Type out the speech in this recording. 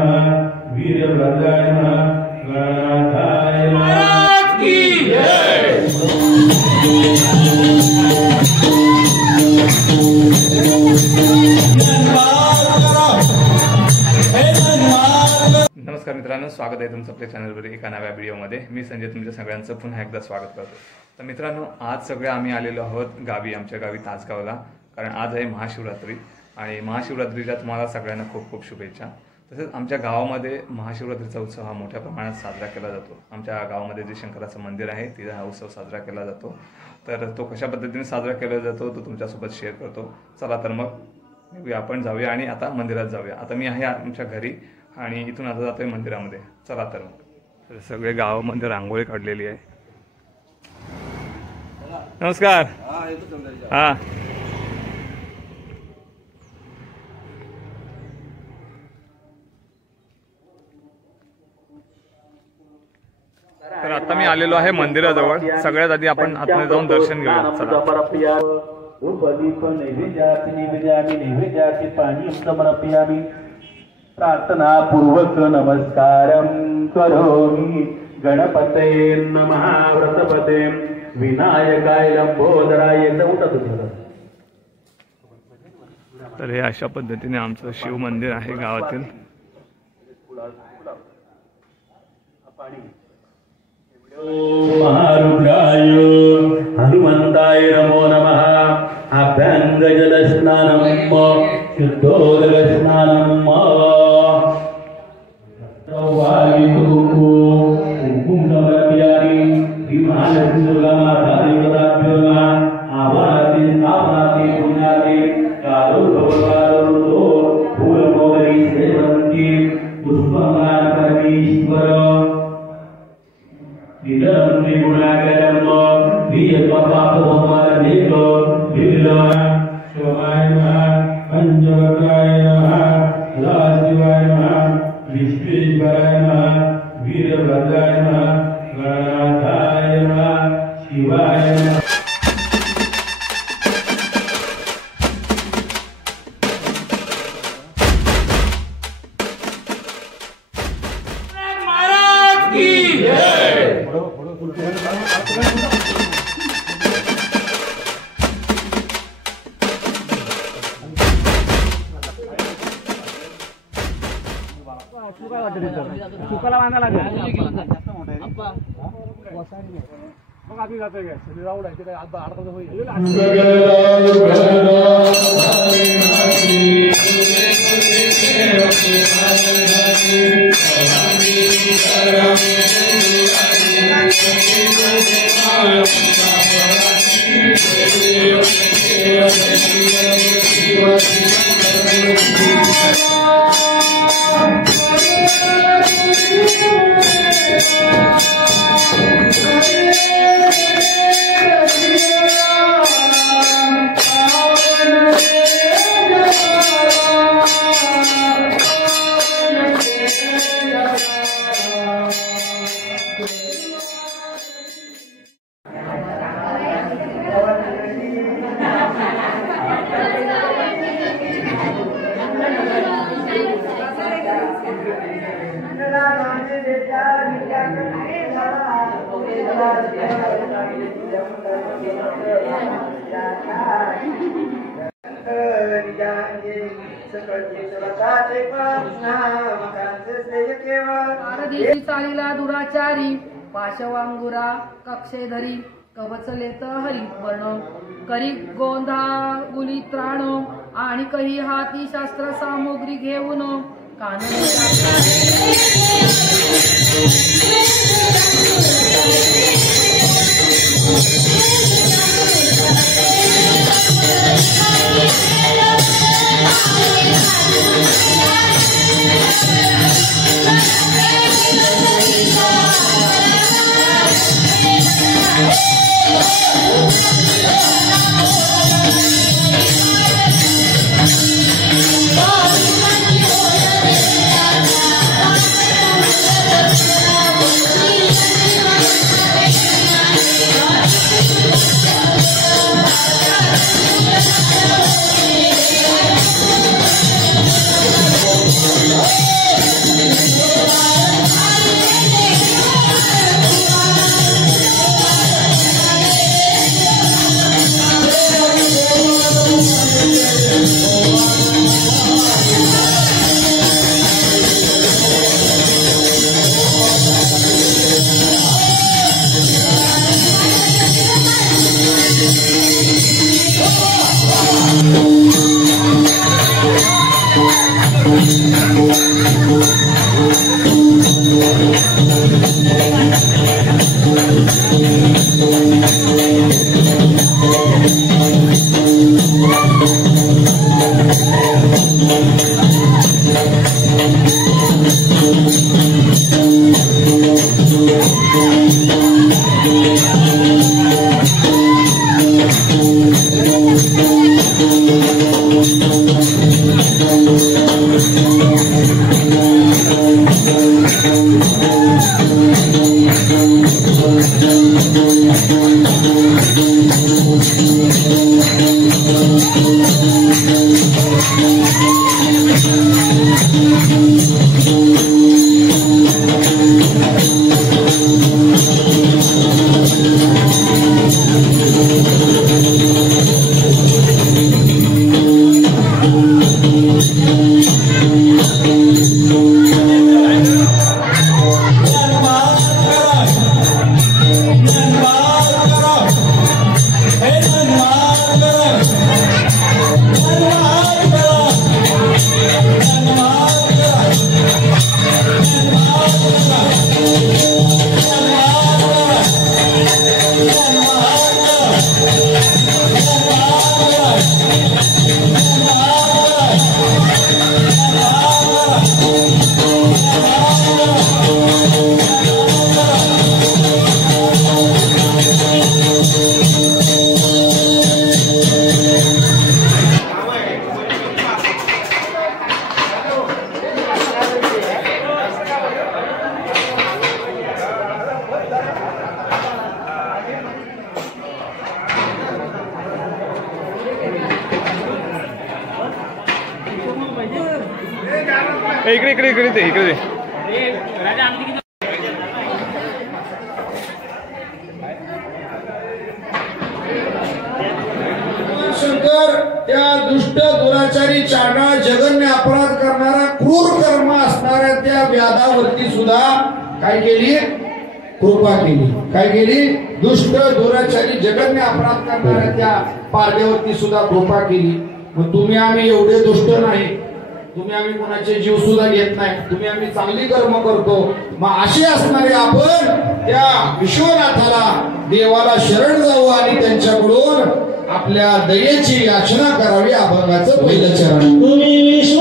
वीरभद्राय नमः, गणनाथाय नमः की जय। नमस्कार मित्रांनो, स्वागत आहे तुमचं आपल्या चॅनलवर एका नव्या व्हिडिओमध्ये। मी संजय तुमच्या सगळ्यांचं पुन्हा एकदा स्वागत करतो। तर मित्रांनो, आज सगळे आम्ही आलेलो आहोत गावी, आमच्या गावी तासगावला, कारण आज आहे महाशिवरात्री आणि महाशिवरात्रीच्या तुम्हाला सगळ्यांना खूप खूप शुभेच्छा। तसेच आमच्या गावामध्ये महाशिवरात्रीचा उत्सव हा मोठ्या प्रमाणात साजरा केला जातो। आमच्या गावामध्ये जे शंकराचं मंदिर आहे तिथे हा उत्सव साजरा केला जातो। तर तो कशा पद्धतीने साजरा केला जातो तो तुमच्यासोबत शेअर करतो। चला तर मग आपण जाऊया आणि आता मंदिरात जाऊया। आता मी आहे आमच्या घरी आणि इथून आता जातोय मंदिरामध्ये। चला तर मग सगळे गावामध्ये रांगोळी काढलेली आहे। नमस्कार। हा, तर आता मी आलेलो आहे मंदिराजवळ। सगळ्यात आधी आपण आतमध्ये जाऊन दर्शन घेऊया। चला। प्रार्थना पूर्वक नमस्कारं करोमि गणपतये नमः व्रतपते विनायकाय लंबोदराय। तर हे अशा पद्धतीने आमचं शिव मंदिर आहे गावातील। महारुद्राय हनुमंताय नमो नमः। अभ्यंगजलस्नानं शुद्धोदकस्नानं वीरभद्राय नमः, गणनाथाय नमः, शिवाय नमः। महाराज की जय। चुकाला बांधा लागेल मग आम्ही जातोय काय राऊंड आहे ते आता अर्धा होईल। चालीला दुराचारी पाशवांगुरा कक्षेधरी कवचलेत हरी वर्ण करी गोंधा गुली त्राण आणि कही हाती शास्त्र सामुग्री घेऊन काननी Oh इकडे इकडे इकडे ते इकडे शंकर त्या दुष्ट दुराचारी चांडाळ जगन्य अपराध करणारा क्रूर कर्म असणाऱ्या त्या व्याधावरती सुद्धा काय केली? कृपा केली. काय केली? दुष्ट दुराचारी जगन्य अपराध करणाऱ्या त्या पारध्यावरती सुद्धा कृपा केली. मग तुम्ही आम्ही एवढे दुष्ट नाही, तुम्ही आम्ही कोणाचे जीव सुद्धा घेत नाही, तुम्ही आम्ही चांगली कर्म करतो. मग असे असणारे आपण त्या विश्वनाथाला देवाला शरण जाऊ आणि त्यांच्याकडून आपल्या दयेची याचना करावी. अभंगाचं पहिलं चरण. तुम्ही विश्व